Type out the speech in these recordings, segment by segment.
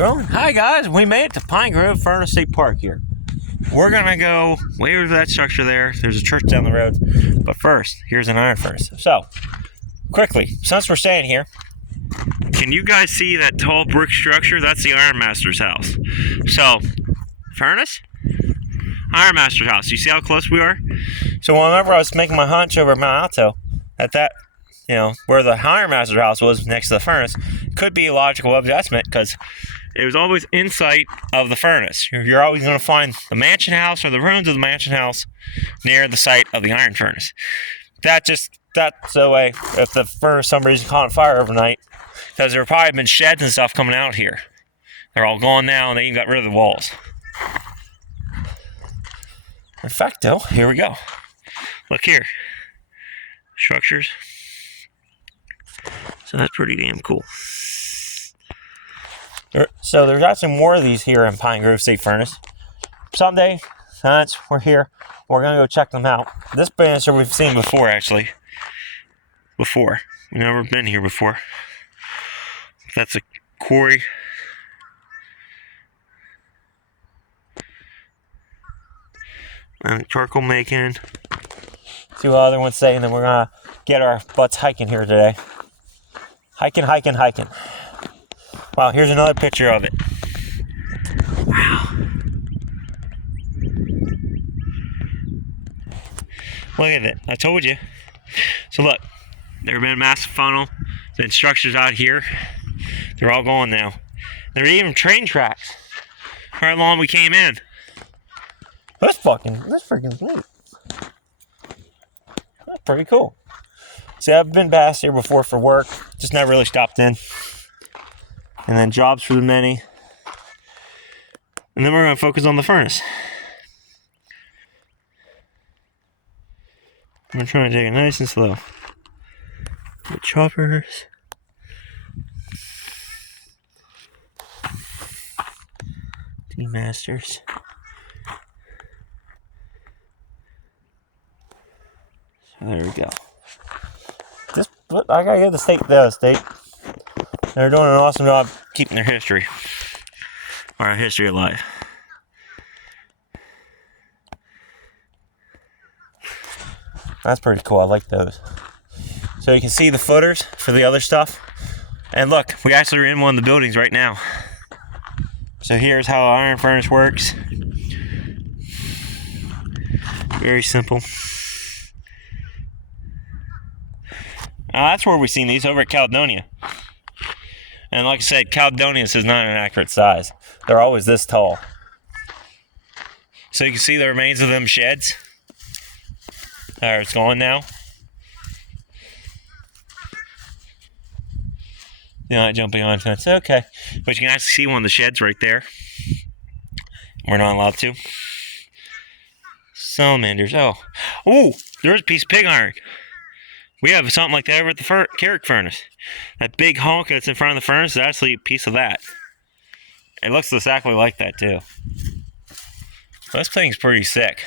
growing. Hi guys, we made it to Pine Grove Furnace State Park here. We're gonna go way over to that structure there. There's a church down the road. But first, here's an iron furnace. So, quickly, since we're staying here, can you guys see that tall brick structure? That's the Iron Master's house. So, furnace? Iron Master's house. You see how close we are? So whenever I was making my hunch over Mount Alto, where the Iron Master's house was next to the furnace, could be a logical adjustment because it was always in sight of the furnace. You're always going to find the mansion house or the ruins of the mansion house near the site of the iron furnace. That's the way if the furnace for some reason caught on fire overnight, because there probably been sheds and stuff coming out here. They're all gone now, and they even got rid of the walls. In fact, though, here we go. Look here. Structures. So that's pretty damn cool. So there's actually more of these here in Pine Grove State Furnace. Someday, since we're here, we're going to go check them out. This banister we've seen before, actually. We've never been here before. That's a quarry. And charcoal making. See what other one's saying, then we're going to get our butts hiking here today. Hiking. Wow, here's another picture of it. Wow. Look at it. I told you. So look, there have been a massive funnel. Then structures out here. They're all gone now. There are even train tracks right along we came in. That's freaking neat. That's pretty cool. See, I've been past here before for work, just never really stopped in. And then jobs for the many. And then we're going to focus on the furnace. I'm trying to take it nice and slow. The choppers. Masters. So there we go. I gotta give the state. They're doing an awesome job keeping their history. Our history alive. That's pretty cool. I like those. So you can see the footers for the other stuff. And look, we actually are in one of the buildings right now. So here's how an iron furnace works. Very simple. That's where we've seen these, over at Caledonia. And like I said, Caledonians is not an accurate size. They're always this tall. So you can see the remains of them sheds. There, it's gone now. Not jumping on fence. Okay. But you can actually see one of the sheds right there. We're not allowed to. Salamanders. Oh, there's a piece of pig iron. We have something like that over at the Carrick furnace. That big honk that's in front of the furnace is actually a piece of that. It looks exactly like that too. This thing's pretty sick.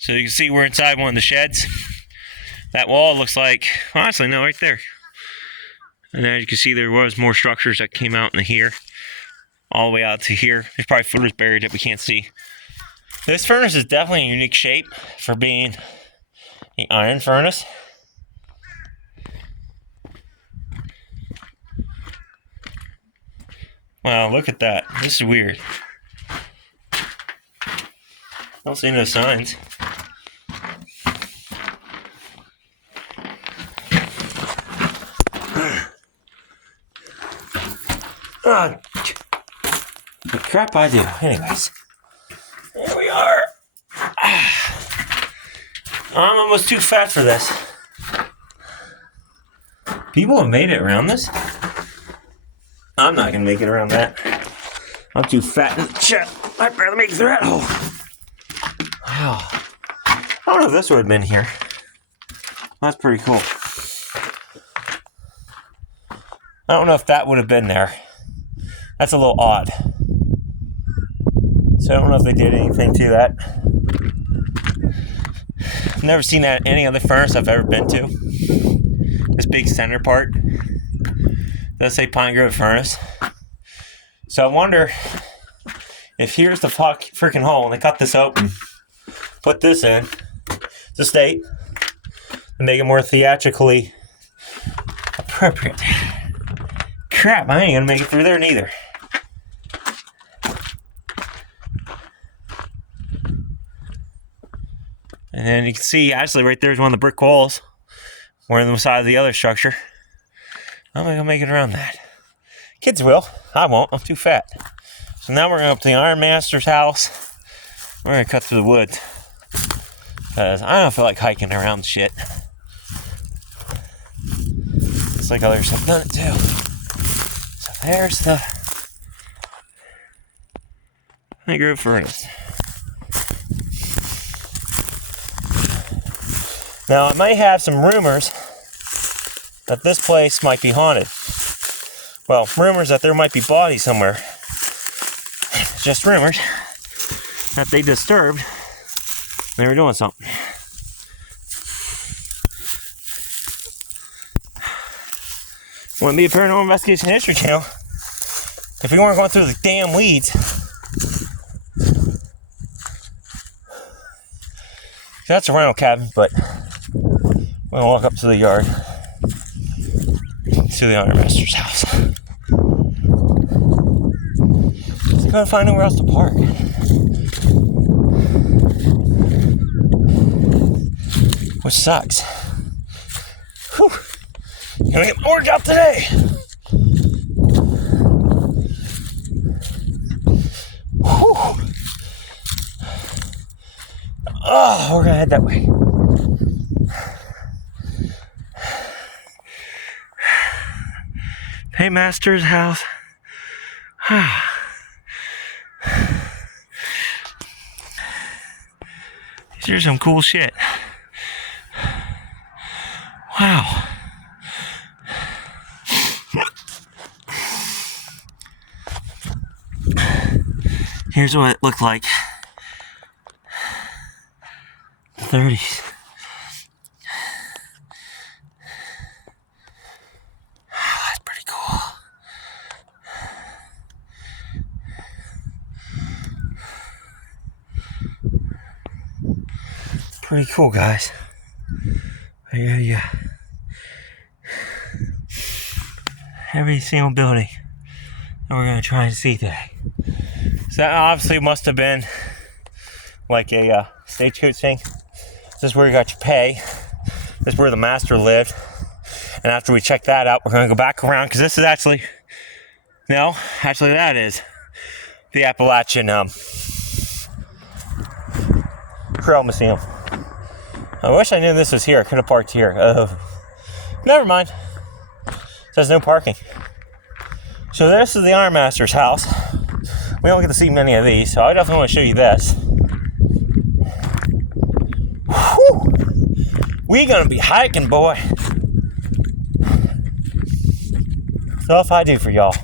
So you can see we're inside one of the sheds. That wall looks like, honestly, no, right there. And as you can see, there was more structures that came out in here. All the way out to here. There's probably footers buried that we can't see. This furnace is definitely a unique shape for being an iron furnace. Wow, look at that. This is weird. Don't see no signs. Oh, the crap I do. Anyways, here we are. I'm almost too fat for this. People have made it around this. I'm not gonna make it around that. I'm too fat in the chest. I'd barely make it through that hole. Wow. I don't know if this would have been here. That's pretty cool. I don't know if that would have been there. That's a little odd. So I don't know if they did anything to that. I've never seen that at any other furnace I've ever been to. This big center part. Does say Pine Grove Furnace. So I wonder if here's the freaking hole and they cut this open, put this in to state and make it more theatrically appropriate. Crap, I ain't gonna make it through there neither. And then you can see actually right there's one of the brick walls. We're on the side of the other structure. I'm not gonna make it around that. Kids will. I won't. I'm too fat. So now we're going up to the Iron Master's house. We're going to cut through the woods. Because I don't feel like hiking around shit. It's like others have done it too. So there's the Pine Grove Furnace. Now, I might have some rumors that this place might be haunted. Well, rumors that there might be bodies somewhere. Just rumors that they disturbed. They were doing something. Wouldn't be a Paranormal Investigation History Channel if we weren't going through the damn weeds. That's a rental cabin, but we're gonna walk up to the yard to the Iron Master's house. Gotta find nowhere else to park. Which sucks. Whew. Gonna get more job today. Whew. Oh, we're gonna head that way. Paymaster's house. Here's some cool shit. Wow. Here's what it looked like. 30s. That's pretty cool. Pretty cool, guys. Yeah. Every single building that we're gonna try and see today. So that obviously must have been like a stagecoach thing. This is where you got your pay. This is where the master lived. And after we check that out, we're gonna go back around because this is actually that is the Appalachian Trail Museum. I wish I knew this was here. I could have parked here. Never mind. It says no parking. So this is the Iron Master's house. We don't get to see many of these, so I definitely want to show you this. Whew. We gonna be hiking, boy. Stuff I do for y'all.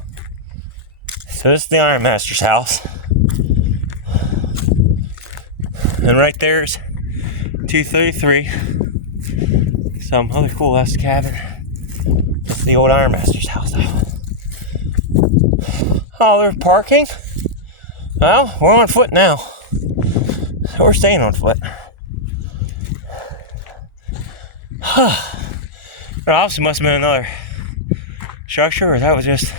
So this is the Iron Master's house. And right there's 233. Some other cool ass cabin. It's the old Iron Master's house though. Oh, there's parking? Well, we're on foot now. So we're staying on foot. There obviously must have been another structure, or that was just...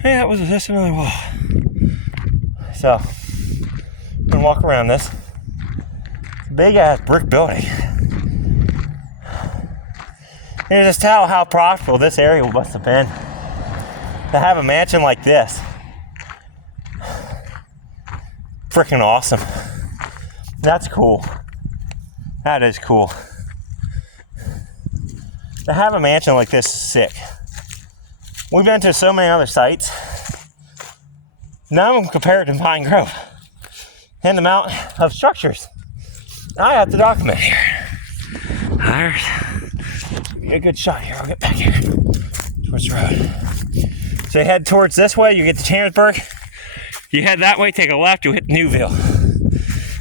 Hey, that was just another wall. So, I'm gonna walk around this. It's a big ass brick building. You just tell how profitable this area must have been to have a mansion like this. Freaking awesome. That's cool. That is cool. To have a mansion like this is sick. We've been to so many other sites. None of them compared to Pine Grove. And the amount of structures I have to document here. There's a good shot here. I'll get back here towards the road. So you head towards this way, you get to Chambersburg. You head that way, take a left, you'll hit Newville.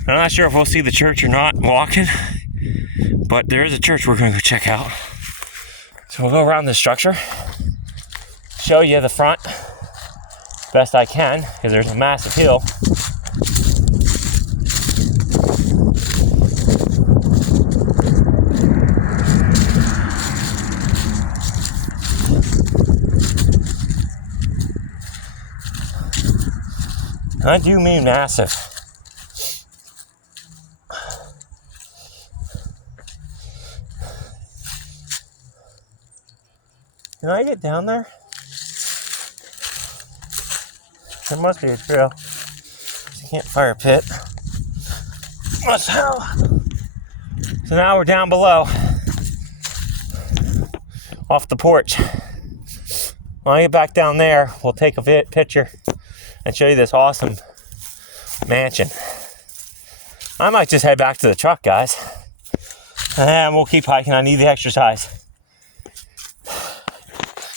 I'm not sure if we'll see the church or not walking, but there is a church we're going to go check out. So we'll go around the structure, show you the front best I can, because there's a massive hill. I do mean massive. Can I get down there? There must be a trail. There's a campfire pit. Must have. So now we're down below, off the porch. When I get back down there, we'll take a picture and show you this awesome mansion. I might just head back to the truck, guys. And we'll keep hiking. I need the exercise.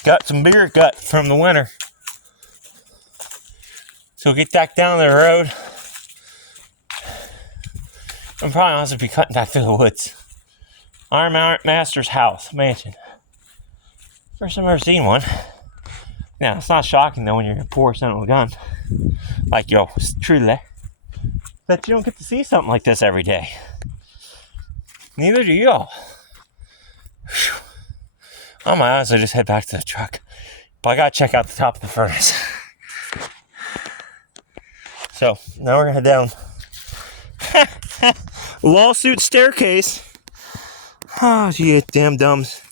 Got some beer gut from the winter. So we'll get back down the road. I'm probably also be cutting back through the woods. Iron Master's house, mansion. First time I've ever seen one. Now, it's not shocking though when you're a poor son of a gun, like yo, truly, that you don't get to see something like this every day. Neither do y'all. On my eyes, I just head back to the truck. But I gotta check out the top of the furnace. So, now we're gonna head down. Lawsuit staircase. Oh, you damn dumbs.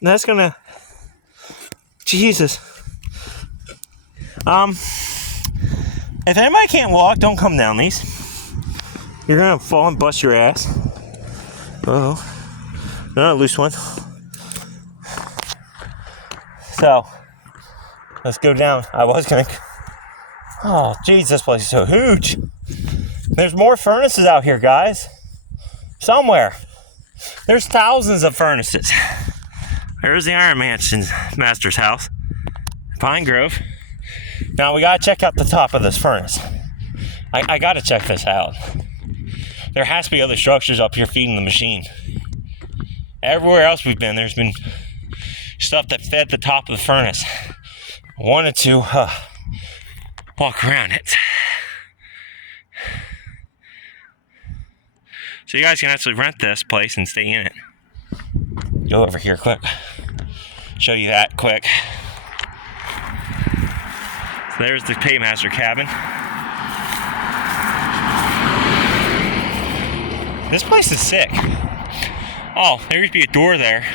That's gonna... Jesus. If anybody can't walk, don't come down these. You're gonna fall and bust your ass. Uh-oh. No, loose one. So, let's go down. I was gonna... Oh, jeez, this place is so huge. There's more furnaces out here, guys. Somewhere. There's thousands of furnaces. There's the Iron Master's house. Pine Grove. Now we gotta check out the top of this furnace. I gotta check this out. There has to be other structures up here feeding the machine. Everywhere else we've been, there's been stuff that fed the top of the furnace. I wanted to walk around it. So you guys can actually rent this place and stay in it. Go over here quick. Show you that quick. So there's the Paymaster cabin. This place is sick. Oh, there used to be a door there.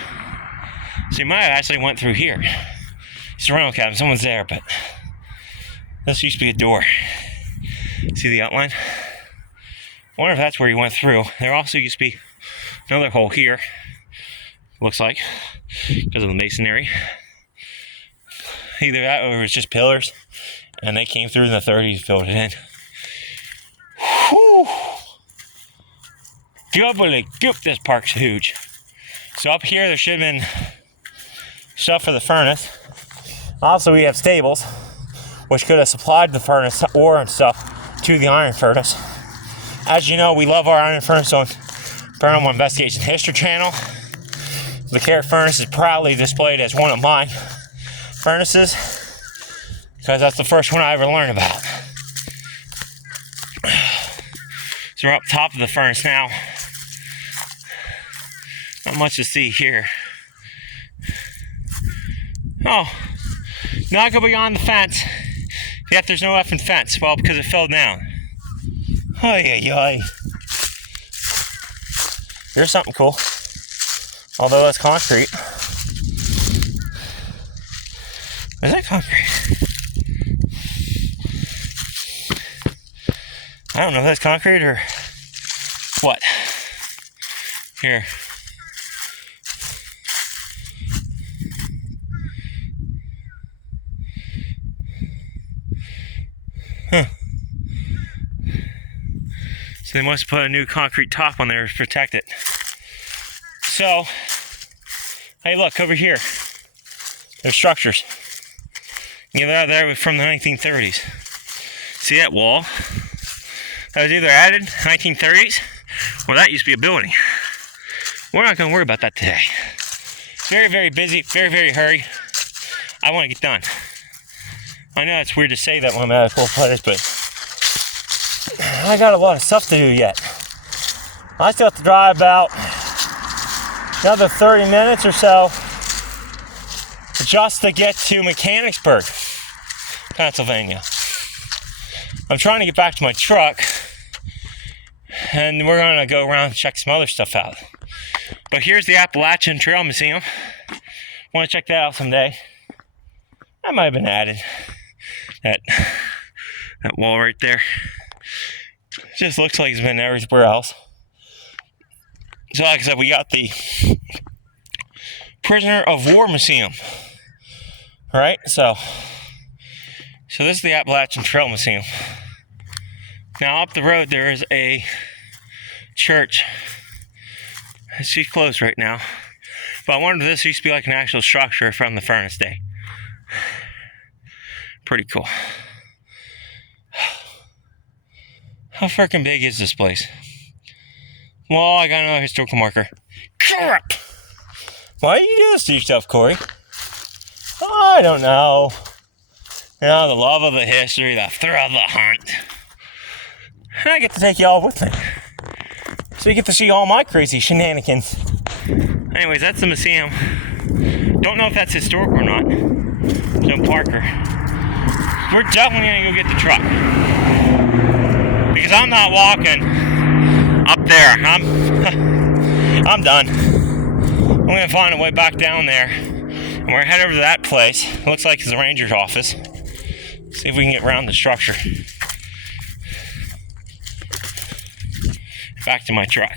So you might have actually went through here. It's a rental cabin, someone's there, but this used to be a door. See the outline? I wonder if that's where you went through. There also used to be another hole here. Looks like, because of the masonry. Either that or it was just pillars, and they came through in the 30s and filled it in. Whew! This park's huge. So up here, there should have been stuff for the furnace. Also, we have stables, which could have supplied the furnace ore and stuff to the iron furnace. As you know, we love our iron furnace on Paranormal Investigation History channel. The Carrot furnace is proudly displayed as one of my furnaces because that's the first one I ever learned about. So we're up top of the furnace now. Not much to see here. Oh, not go beyond the fence. Yet there's no effing fence. Well, because it fell down. Ay. Here's something cool. Although that's concrete. Is that concrete? I don't know if that's concrete or what. Here. Huh. So they must put a new concrete top on there to protect it. So, hey, look over here. There's structures. They're there from the 1930s. See that wall? That was either added 1930s, or that used to be a building. We're not going to worry about that today. Very, very busy, very, very hurry. I want to get done. I know it's weird to say that when I'm at a cool place, but I got a lot of stuff to do yet. I still have to drive about another 30 minutes or so just to get to Mechanicsburg, Pennsylvania. I'm trying to get back to my truck, and we're going to go around and check some other stuff out. But here's the Appalachian Trail Museum. Want to check that out someday. That might have been added. That wall right there. Just looks like it's been everywhere else. So like I said, we got the Prisoner of War Museum. Alright, so this is the Appalachian Trail Museum. Now up the road there is a church. She's closed right now. But I wonder if this used to be like an actual structure from the furnace day. Pretty cool. How freaking big is this place? Well, I got another historical marker. Crap! Why do you do this to yourself, Corey? I don't know. You know, the love of the history, the thrill of the hunt. And I get to take you all with me. So you get to see all my crazy shenanigans. Anyways, that's the museum. Don't know if that's historic or not. Jim Parker. We're definitely gonna go get the truck. Because I'm not walking up there. I'm done. I'm gonna find a way back down there. And we're gonna head over to that place. It looks like it's the ranger's office. See if we can get around the structure. Back to my truck.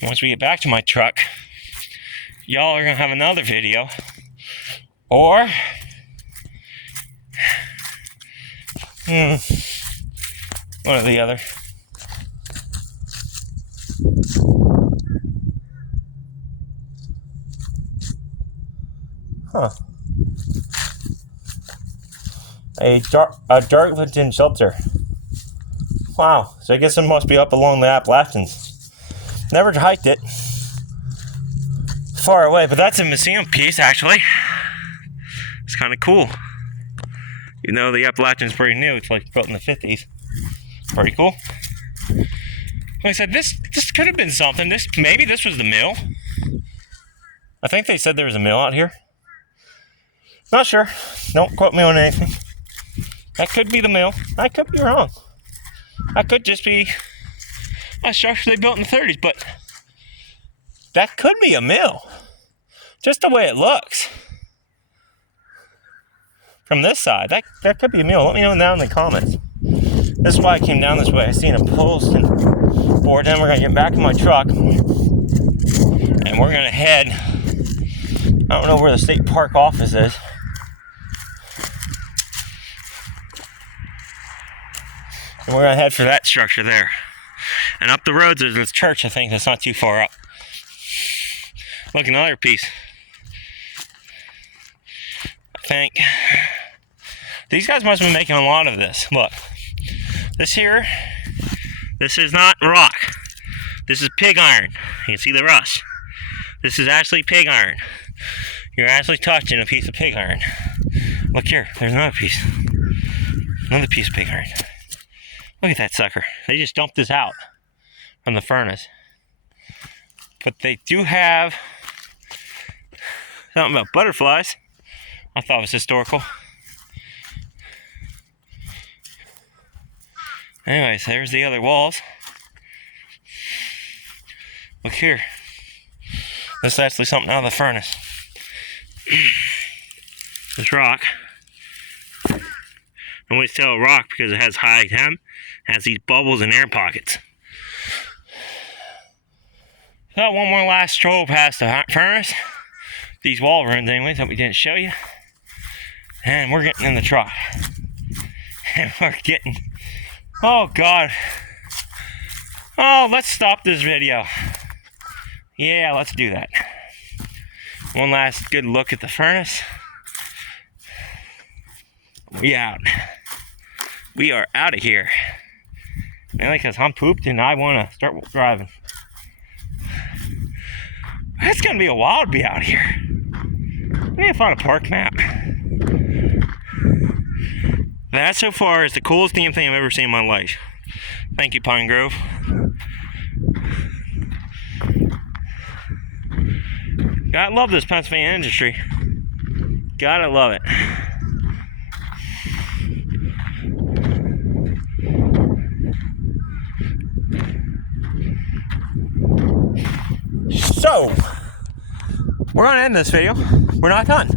And once we get back to my truck, y'all are gonna have another video, or one or the other. Huh. A Darlington shelter. Wow, so I guess it must be up along the Appalachians. Never hiked it. Far away, but that's a museum piece, actually. It's kind of cool. You know, the Appalachian's pretty new. It's like built in the 50s. Pretty cool. Like I said, this could have been something. Maybe this was the mill. I think they said there was a mill out here. Not sure. Don't quote me on anything. That could be the mill. I could be wrong. That could just be a structure they built in the 30s, but that could be a mill. Just the way it looks. From this side, that could be a mill. Let me know down in the comments. This is why I came down this way. I seen a post and board. Then we're gonna get back in my truck and we're gonna head. I don't know where the state park office is. And we're gonna head for that structure there. And up the road there's this church, I think, that's not too far up. Look, another piece. I think these guys must have been making a lot of this. Look, this here, this is not rock. This is pig iron. You can see the rust. This is actually pig iron. You're actually touching a piece of pig iron. Look here, there's another piece. Another piece of pig iron. Look at that sucker. They just dumped this out from the furnace. But they do have something about butterflies. I thought it was historical. Anyways, there's the other walls. Look here. This is actually something out of the furnace. This rock. I always tell rock because it has high temp, has these bubbles and air pockets. Got one more last stroll past the furnace. These wall runs anyways that we didn't show you. And we're getting in the truck. And we're getting, oh God. Oh, let's stop this video. Yeah, let's do that. One last good look at the furnace. We out. We are out of here. Mainly because I'm pooped and I want to start driving. It's gonna be a while to be out here. I need to find a park map. That so far is the coolest damn thing I've ever seen in my life. Thank you, Pine Grove. Gotta love this Pennsylvania industry. Gotta love it. So, we're gonna end this video. We're not done.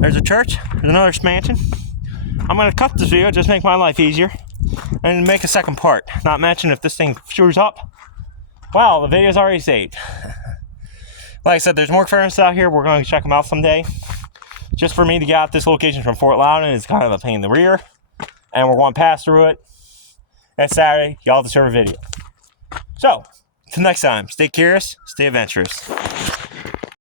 There's a church, there's another mansion. I'm gonna cut this video, just make my life easier, and make a second part. Not mention if this thing screws up. Wow, the video's already saved. Like I said, there's more furnaces out here. We're going to check them out someday. Just for me to get out this location from Fort Loudon is kind of a pain in the rear. And we're going to pass through it. It's Saturday. Y'all deserve a video. So, until next time, stay curious, stay adventurous.